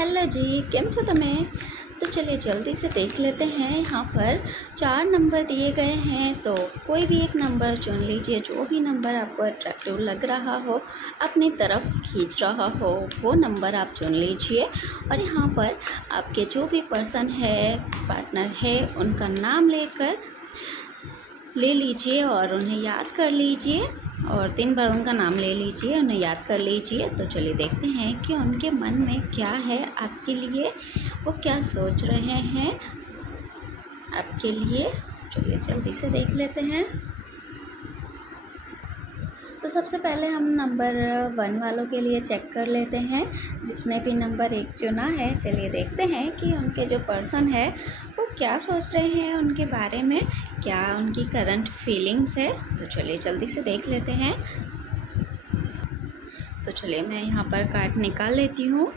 Hello जी, केम छो तमे। तो चलिए जल्दी से देख लेते हैं। यहाँ पर 4 नंबर दिए गए हैं, तो कोई भी एक नंबर चुन लीजिए। जो भी नंबर आपको अट्रैक्टिव लग रहा हो, अपनी तरफ खींच रहा हो, वो नंबर आप चुन लीजिए। और यहाँ पर आपके जो भी पर्सन है, पार्टनर है, उनका नाम ले लीजिए और उन्हें याद कर लीजिए। और 3 बार उनका नाम ले लीजिए, उन्हें याद कर लीजिए। तो चलिए देखते हैं कि उनके मन में क्या है आपके लिए, वो क्या सोच रहे हैं आपके लिए। चलिए जल्दी से देख लेते हैं। तो सबसे पहले हम नंबर 1 वालों के लिए चेक कर लेते हैं, जिसने भी नंबर 1 चुना है। चलिए देखते हैं कि उनके जो पर्सन है वो क्या सोच रहे हैं उनके बारे में, क्या उनकी करंट फीलिंग्स है। तो चलिए जल्दी से देख लेते हैं। तो चलिए मैं यहाँ पर कार्ड निकाल लेती हूँ।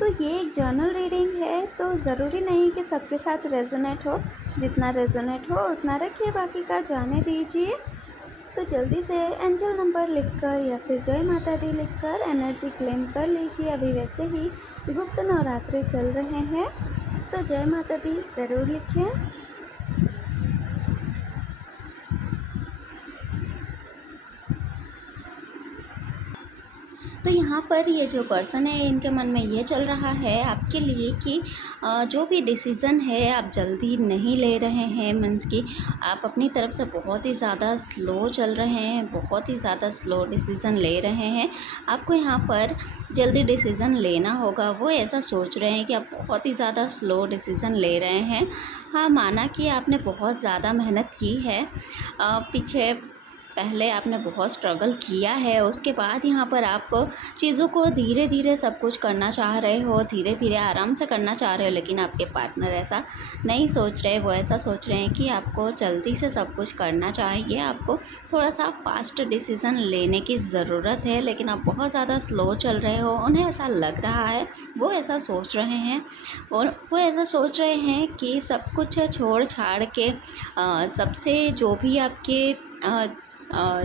तो ये एक जर्नल रीडिंग है, तो ज़रूरी नहीं कि सबके साथ रेजोनेट हो। जितना रेजोनेट हो उतना रखिए, बाकी का जाने दीजिए। तो जल्दी से एंजल नंबर लिखकर या फिर जय माता दी लिखकर एनर्जी क्लेम कर लीजिए। अभी वैसे ही गुप्त नवरात्रि चल रहे हैं, तो जय माता दी ज़रूर लिखिए। तो यहाँ पर ये जो पर्सन है, इनके मन में ये चल रहा है आपके लिए कि जो भी डिसीज़न है आप जल्दी नहीं ले रहे हैं। मीन्स कि आप अपनी तरफ से बहुत ही ज़्यादा स्लो चल रहे हैं, बहुत ही ज़्यादा स्लो डिसीज़न ले रहे हैं। आपको यहाँ पर जल्दी डिसीज़न लेना होगा, वो ऐसा सोच रहे हैं कि आप बहुत ही ज़्यादा स्लो डिसीज़न ले रहे हैं। हाँ, माना कि आपने बहुत ज़्यादा मेहनत की है, पीछे पहले आपने बहुत स्ट्रगल किया है, उसके बाद यहाँ पर आप चीज़ों को धीरे धीरे सब कुछ करना चाह रहे हो, धीरे धीरे आराम से करना चाह रहे हो। लेकिन आपके पार्टनर ऐसा नहीं सोच रहे, वो ऐसा सोच रहे हैं कि आपको जल्दी से सब कुछ करना चाहिए, आपको थोड़ा सा फास्ट डिसीज़न लेने की ज़रूरत है। लेकिन आप बहुत ज़्यादा स्लो चल रहे हो, उन्हें ऐसा लग रहा है, वो ऐसा सोच रहे हैं। और वो ऐसा सोच रहे हैं कि सब कुछ छोड़ छाड़ के सबसे जो भी आपके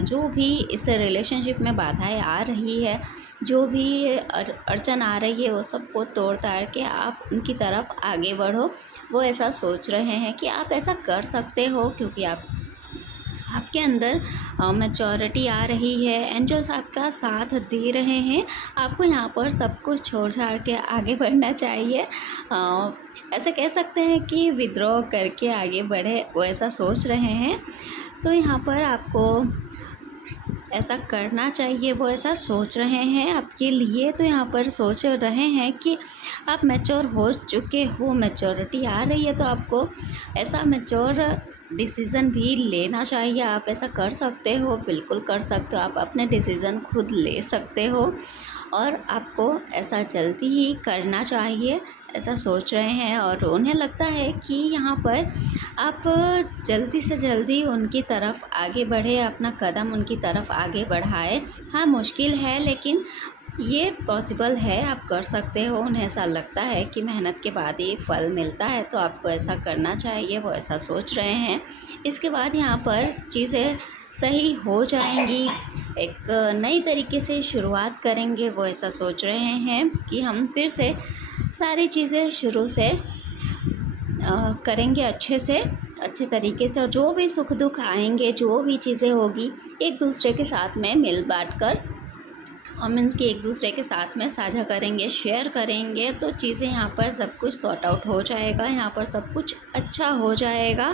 जो भी इस रिलेशनशिप में बाधाएं आ रही है, जो भी अड़चन आ रही है, वो सबको तोड़ ताड़ के आप उनकी तरफ आगे बढ़ो। वो ऐसा सोच रहे हैं कि आप ऐसा कर सकते हो, क्योंकि आपके अंदर मैच्योरिटी आ रही है। एंजल्स आपका साथ दे रहे हैं। आपको यहाँ पर सब कुछ छोड़ छाड़ के आगे बढ़ना चाहिए। ऐसा कह सकते हैं कि विद्रोह करके आगे बढ़े, वो ऐसा सोच रहे हैं। तो यहाँ पर आपको ऐसा करना चाहिए, वो ऐसा सोच रहे हैं आपके लिए। तो यहाँ पर सोच रहे हैं कि आप मैच्योर हो चुके हो, मैच्योरिटी आ रही है, तो आपको ऐसा मैच्योर डिसीज़न भी लेना चाहिए। आप ऐसा कर सकते हो, बिल्कुल कर सकते हो। आप अपने डिसीज़न खुद ले सकते हो और आपको ऐसा जल्दी ही करना चाहिए, ऐसा सोच रहे हैं। और उन्हें लगता है कि यहाँ पर आप जल्दी से जल्दी उनकी तरफ आगे बढ़े, अपना कदम उनकी तरफ आगे बढ़ाए। हाँ, मुश्किल है, लेकिन ये पॉसिबल है, आप कर सकते हो। उन्हें ऐसा लगता है कि मेहनत के बाद ये फल मिलता है, तो आपको ऐसा करना चाहिए, वो ऐसा सोच रहे हैं। इसके बाद यहाँ पर चीज़ें सही हो जाएंगी, एक नई तरीके से शुरुआत करेंगे, वो ऐसा सोच रहे हैं कि हम फिर से सारी चीज़ें शुरू से करेंगे अच्छे तरीके से। और जो भी सुख दुख आएंगे, जो भी चीज़ें होगी, एक दूसरे के साथ में मिल बांट कर, मीन्स कि एक दूसरे के साथ में साझा करेंगे, शेयर करेंगे, तो चीज़ें यहाँ पर सब कुछ सॉर्ट आउट हो जाएगा, यहाँ पर सब कुछ अच्छा हो जाएगा।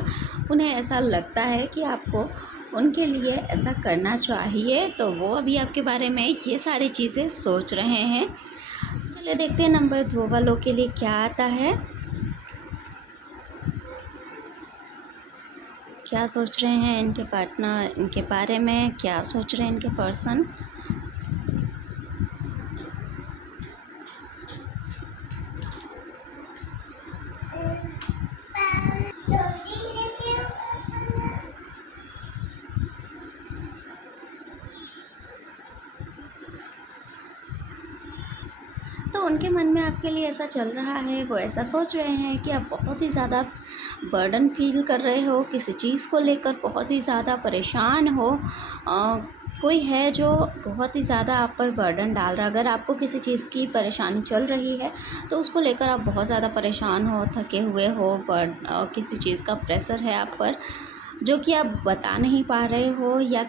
उन्हें ऐसा लगता है कि आपको उनके लिए ऐसा करना चाहिए, तो वो अभी आपके बारे में ये सारी चीज़ें सोच रहे हैं। चलिए देखते हैं नंबर 2 वालों के लिए क्या आता है, क्या सोच रहे हैं इनके पार्टनर, इनके बारे में क्या सोच रहे हैं इनके पर्सन। तो उनके मन में आपके लिए ऐसा चल रहा है, वो ऐसा सोच रहे हैं कि आप बहुत ही ज़्यादा बर्डन फील कर रहे हो, किसी चीज़ को लेकर बहुत ही ज़्यादा परेशान हो, कोई है जो बहुत ही ज़्यादा आप पर बर्डन डाल रहा है। अगर आपको किसी चीज़ की परेशानी चल रही है तो उसको लेकर आप बहुत ज़्यादा परेशान हो, थके हुए हो, किसी चीज़ का प्रेशर है आप पर जो कि आप बता नहीं पा रहे हो या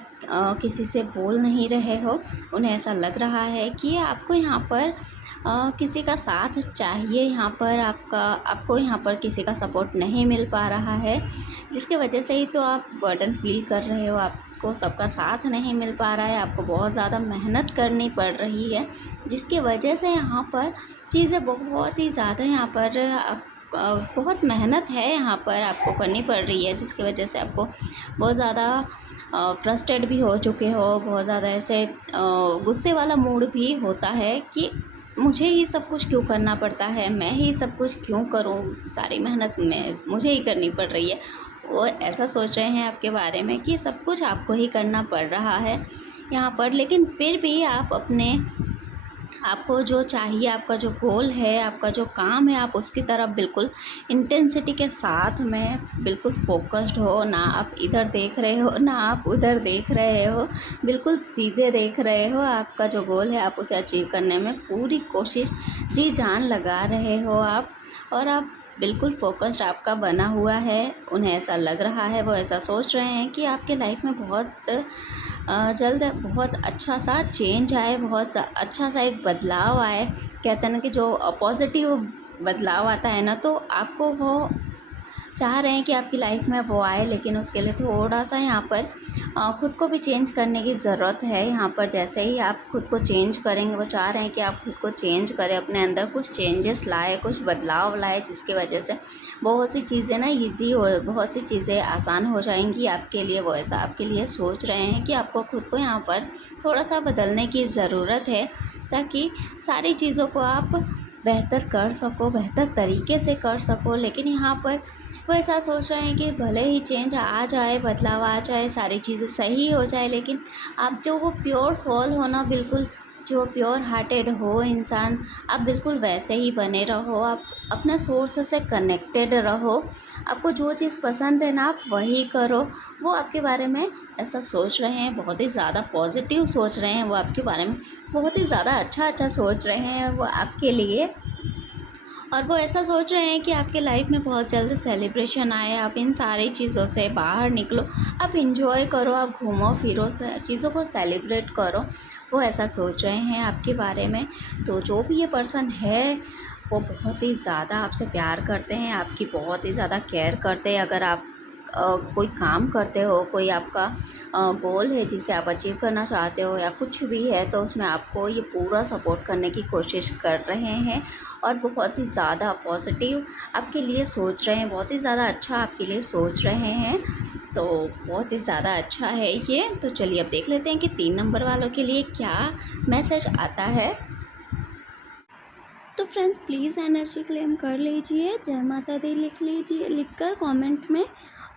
किसी से बोल नहीं रहे हो। उन्हें ऐसा लग रहा है कि आपको यहाँ पर किसी का साथ चाहिए, यहाँ पर आपको यहाँ पर किसी का सपोर्ट नहीं मिल पा रहा है, जिसकी वजह से ही तो आप बर्डन फ़ील कर रहे हो। आपको सबका साथ नहीं मिल पा रहा है, आपको बहुत ज़्यादा मेहनत करनी पड़ रही है, जिसकी वजह से यहाँ पर चीज़ें बहुत ही ज़्यादा यहाँ पर बहुत मेहनत है यहाँ पर आपको करनी पड़ रही है, जिसकी वजह से आपको बहुत ज़्यादा फ्रस्ट्रेट भी हो चुके हो। बहुत ज़्यादा ऐसे गुस्से वाला मूड भी होता है कि मुझे ही सब कुछ क्यों करना पड़ता है, मैं ही सब कुछ क्यों करूं, सारी मेहनत मुझे ही करनी पड़ रही है। वो ऐसा सोच रहे हैं आपके बारे में कि सब कुछ आपको ही करना पड़ रहा है यहाँ पर, लेकिन फिर भी आपको जो चाहिए, आपका जो गोल है, आपका जो काम है, आप उसकी तरफ बिल्कुल इंटेंसिटी के साथ में बिल्कुल फोकस्ड हो। ना आप इधर देख रहे हो, ना आप उधर देख रहे हो, बिल्कुल सीधे देख रहे हो। आपका जो गोल है आप उसे अचीव करने में पूरी कोशिश जी जान लगा रहे हो आप, और आप बिल्कुल फोकस्ड आपका बना हुआ है। उन्हें ऐसा लग रहा है, वो ऐसा सोच रहे हैं कि आपके लाइफ में बहुत जल्द बहुत अच्छा सा चेंज आए, बहुत अच्छा सा एक बदलाव आए। कहते हैं ना कि जो पॉजिटिव बदलाव आता है ना, तो आपको वो चाह रहे हैं कि आपकी लाइफ में वो आए, लेकिन उसके लिए थोड़ा सा यहाँ पर ख़ुद को भी चेंज करने की ज़रूरत है। यहाँ पर जैसे ही आप खुद को चेंज करेंगे, वो चाह रहे हैं कि आप खुद को चेंज करें, अपने अंदर कुछ चेंजेस लाए, कुछ बदलाव लाए, जिसकी वजह से बहुत सी चीज़ें ना ईज़ी हो, बहुत सी चीज़ें आसान हो जाएंगी आपके लिए। वो ऐसा आपके लिए सोच रहे हैं कि आपको खुद को यहाँ पर थोड़ा सा बदलने की ज़रूरत है, ताकि सारी चीज़ों को आप बेहतर कर सको, बेहतर तरीके से कर सको। लेकिन यहाँ पर वो ऐसा सोच रहे हैं कि भले ही चेंज आ जाए, बदलाव आ जाए, सारी चीज़ें सही हो जाए, लेकिन आप जो वो प्योर सोल हो ना, बिल्कुल जो प्योर हार्टेड हो इंसान, आप बिल्कुल वैसे ही बने रहो। आप अपने सोर्स से कनेक्टेड रहो। आपको जो चीज़ पसंद है ना, आप वही करो। वो आपके बारे में ऐसा सोच रहे हैं, बहुत ही ज़्यादा पॉजिटिव सोच रहे हैं वो आपके बारे में, बहुत ही ज़्यादा अच्छा सोच रहे हैं वो आपके लिए। और वो ऐसा सोच रहे हैं कि आपके लाइफ में बहुत जल्द सेलिब्रेशन आए, आप इन सारी चीज़ों से बाहर निकलो, आप इंजॉय करो, आप घूमो फिरो, चीज़ों को सेलिब्रेट करो। वो ऐसा सोच रहे हैं आपके बारे में। तो जो भी ये पर्सन है वो बहुत ही ज़्यादा आपसे प्यार करते हैं, आपकी बहुत ही ज़्यादा केयर करते हैं। अगर आप कोई काम करते हो, कोई आपका गोल है जिसे आप अचीव करना चाहते हो या कुछ भी है, तो उसमें आपको ये पूरा सपोर्ट करने की कोशिश कर रहे हैं, और बहुत ही ज़्यादा पॉजिटिव आपके लिए सोच रहे हैं, बहुत ही ज़्यादा अच्छा आपके लिए सोच रहे हैं। तो बहुत ही ज़्यादा अच्छा है ये। तो चलिए अब देख लेते हैं कि 3 नंबर वालों के लिए क्या मैसेज आता है। तो फ्रेंड्स प्लीज़ एनर्जी क्लेम कर लीजिए, जय माता दी लिख लीजिए, लिखकर कमेंट में।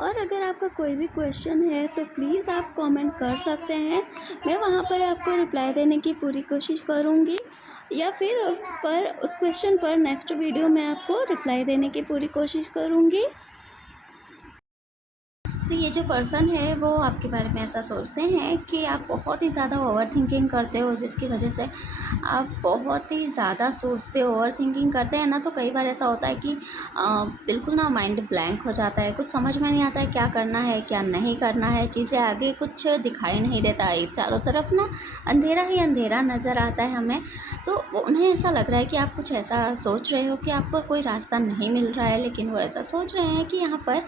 और अगर आपका कोई भी क्वेश्चन है तो प्लीज़ आप कमेंट कर सकते हैं, मैं वहाँ पर आपको रिप्लाई देने की पूरी कोशिश करूँगी, या फिर उस क्वेश्चन पर नेक्स्ट वीडियो में आपको रिप्लाई देने की पूरी कोशिश करूँगी। तो ये जो पर्सन है वो आपके बारे में ऐसा सोचते हैं कि आप बहुत ही ज़्यादा ओवर थिंकिंग करते हो, जिसकी वजह से आप बहुत ही ज़्यादा सोचते हो, ओवर थिंकिंग करते हैं ना, तो कई बार ऐसा होता है कि बिल्कुल ना माइंड ब्लैंक हो जाता है, कुछ समझ में नहीं आता है क्या करना है क्या नहीं करना है, चीज़ें आगे कुछ दिखाई नहीं देता है, चारों तरफ ना अंधेरा ही अंधेरा नज़र आता है हमें। तो उन्हें ऐसा लग रहा है कि आप कुछ ऐसा सोच रहे हो कि आपको कोई रास्ता नहीं मिल रहा है, लेकिन वो ऐसा सोच रहे हैं कि यहाँ पर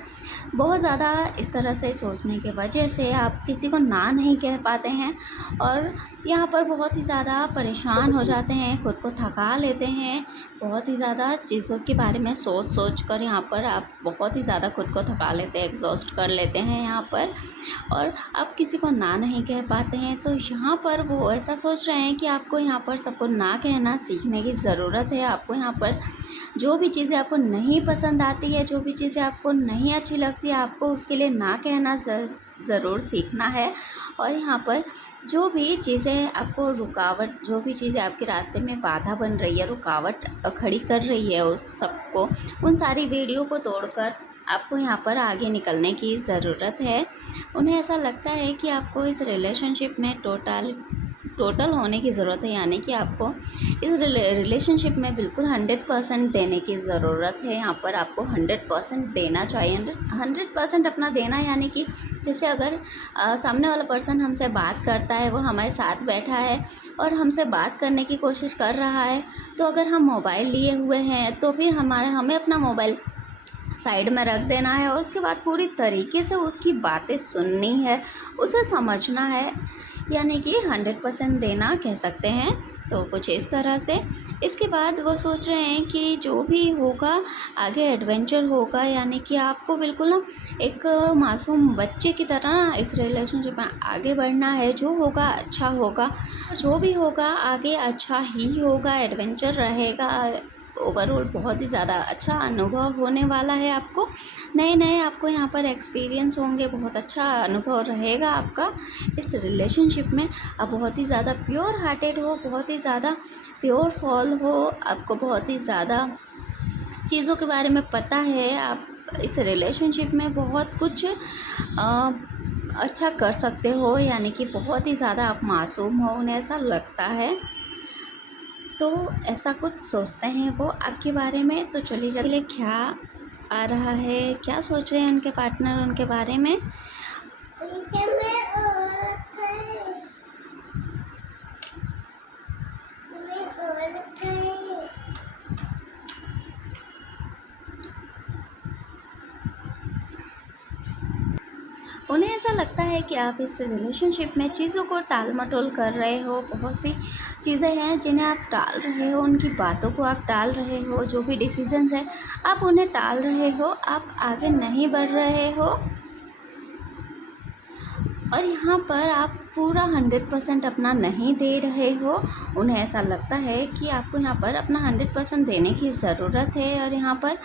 बहुत ज़्यादा इस तरह से सोचने की वजह से आप किसी को ना नहीं कह पाते हैं, और यहाँ पर बहुत ही ज़्यादा परेशान हो जाते हैं, खुद को थका लेते हैं, बहुत ही ज़्यादा चीज़ों के बारे में सोच कर यहाँ पर आप बहुत ही ज़्यादा खुद को थका लेते हैं, एग्जॉस्ट कर लेते हैं यहाँ पर, और आप किसी को ना नहीं कह पाते हैं। तो यहाँ पर वो ऐसा सोच रहे हैं कि आपको यहाँ पर सबको ना कहना सीखने की ज़रूरत है। आपको यहाँ पर जो भी चीज़ें आपको नहीं पसंद आती है, जो भी चीज़ें आपको नहीं अच्छी लगती है, आपको उसके लिए ना कहना ज़रूर सीखना है। और यहाँ पर जो भी चीज़ें आपको रुकावट, जो भी चीज़ें आपके रास्ते में बाधा बन रही है, रुकावट खड़ी कर रही है, उस सबको, उन सारी वीडियो को तोड़कर आपको यहाँ पर आगे निकलने की ज़रूरत है। उन्हें ऐसा लगता है कि आपको इस रिलेशनशिप में टोटल होने की ज़रूरत है, यानी कि आपको इस रिलेशनशिप में बिल्कुल 100% देने की ज़रूरत है। यहाँ पर आपको 100% देना चाहिए। 100% अपना देना, यानी कि जैसे अगर सामने वाला पर्सन हमसे बात करता है, वो हमारे साथ बैठा है और हमसे बात करने की कोशिश कर रहा है, तो अगर हम मोबाइल लिए हुए हैं तो फिर हमें अपना मोबाइल साइड में रख देना है और उसके बाद पूरी तरीके से उसकी बातें सुननी है, उसे समझना है, यानी कि 100% देना कह सकते हैं। तो कुछ इस तरह से इसके बाद वो सोच रहे हैं कि जो भी होगा आगे एडवेंचर होगा, यानी कि आपको बिल्कुल ना एक मासूम बच्चे की तरह ना इस रिलेशनशिप में आगे बढ़ना है। जो होगा अच्छा होगा, जो भी होगा आगे अच्छा ही होगा, एडवेंचर रहेगा। ओवरऑल बहुत ही ज़्यादा अच्छा अनुभव होने वाला है आपको। नए आपको यहाँ पर एक्सपीरियंस होंगे, बहुत अच्छा अनुभव रहेगा आपका इस रिलेशनशिप में। आप बहुत ही ज़्यादा प्योर हार्टेड हो, बहुत ही ज़्यादा प्योर सोल हो, आपको बहुत ही ज़्यादा चीज़ों के बारे में पता है। आप इस रिलेशनशिप में बहुत कुछ अच्छा कर सकते हो, यानी कि बहुत ही ज़्यादा आप मासूम हो, उन्हें ऐसा लगता है। तो ऐसा कुछ सोचते हैं वो आपके बारे में। तो चलिए क्या आ रहा है, क्या सोच रहे हैं उनके पार्टनर उनके बारे में। उन्हें ऐसा लगता है कि आप इस रिलेशनशिप में चीज़ों को टाल मटोल कर रहे हो। बहुत सी चीज़ें हैं जिन्हें आप टाल रहे हो, उनकी बातों को आप टाल रहे हो, जो भी डिसीजंस है आप उन्हें टाल रहे हो, आप आगे नहीं बढ़ रहे हो। और यहाँ पर आप पूरा 100% अपना नहीं दे रहे हो। उन्हें ऐसा लगता है कि आपको यहाँ पर अपना 100% देने की ज़रूरत है और यहाँ पर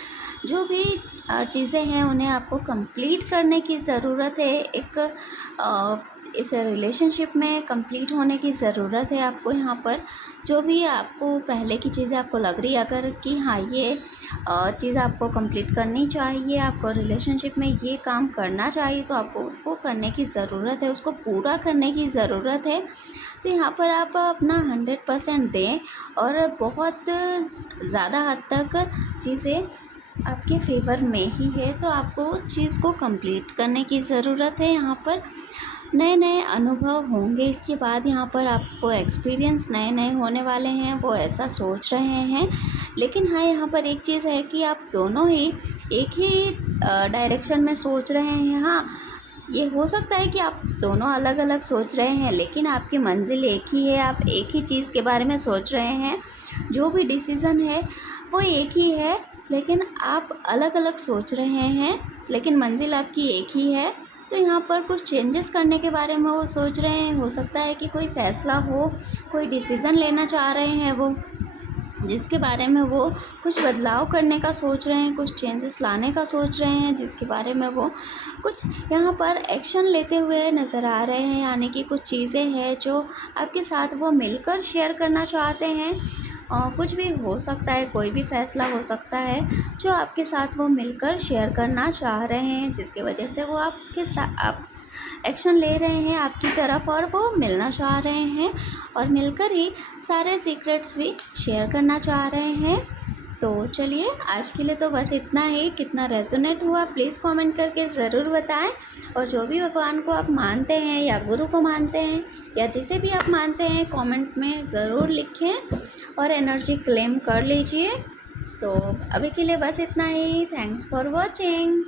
जो भी चीज़ें हैं उन्हें आपको कंप्लीट करने की ज़रूरत है। इस रिलेशनशिप में कंप्लीट होने की ज़रूरत है आपको। यहाँ पर जो भी आपको पहले की चीज़ें आपको लग रही है अगर कि हाँ ये चीज़ आपको कंप्लीट करनी चाहिए, आपको रिलेशनशिप में ये काम करना चाहिए, तो आपको उसको करने की ज़रूरत है, उसको पूरा करने की ज़रूरत है। तो यहाँ पर आप अपना 100% दें और बहुत ज़्यादा हद तक चीज़ें आपके फेवर में ही है, तो आपको उस चीज़ को कंप्लीट करने की ज़रूरत है। यहाँ पर नए अनुभव होंगे, इसके बाद यहाँ पर आपको एक्सपीरियंस नए होने वाले हैं, वो ऐसा सोच रहे हैं। लेकिन हाँ, यहाँ पर एक चीज़ है कि आप दोनों ही एक ही डायरेक्शन में सोच रहे हैं। हाँ, ये हो सकता है कि आप दोनों अलग अलग सोच रहे हैं, लेकिन आपकी मंजिल एक ही है, आप एक ही चीज़ के बारे में सोच रहे हैं। जो भी डिसीज़न है वो एक ही है, लेकिन आप अलग अलग सोच रहे हैं, लेकिन मंजिल आपकी एक ही है। तो यहाँ पर कुछ चेंजेस करने के बारे में वो सोच रहे हैं। हो सकता है कि कोई फ़ैसला हो, कोई डिसीज़न लेना चाह रहे हैं वो, जिसके बारे में वो कुछ बदलाव करने का सोच रहे हैं, कुछ चेंजेस लाने का सोच रहे हैं, जिसके बारे में वो कुछ यहाँ पर एक्शन लेते हुए नज़र आ रहे हैं। यानी कि कुछ चीज़ें हैं जो आपके साथ वो मिलकर शेयर करना चाहते हैं। कुछ भी हो सकता है, कोई भी फ़ैसला हो सकता है जो आपके साथ वो मिलकर शेयर करना चाह रहे हैं, जिसकी वजह से वो आप एक्शन ले रहे हैं आपकी तरफ और वो मिलना चाह रहे हैं और मिलकर ही सारे सीक्रेट्स भी शेयर करना चाह रहे हैं। तो चलिए आज के लिए तो बस इतना ही। कितना रेजोनेट हुआ प्लीज़ कमेंट करके ज़रूर बताएं। और जो भी भगवान को आप मानते हैं या गुरु को मानते हैं या जिसे भी आप मानते हैं कमेंट में ज़रूर लिखें और एनर्जी क्लेम कर लीजिए। तो अभी के लिए बस इतना ही। Thanks for watching.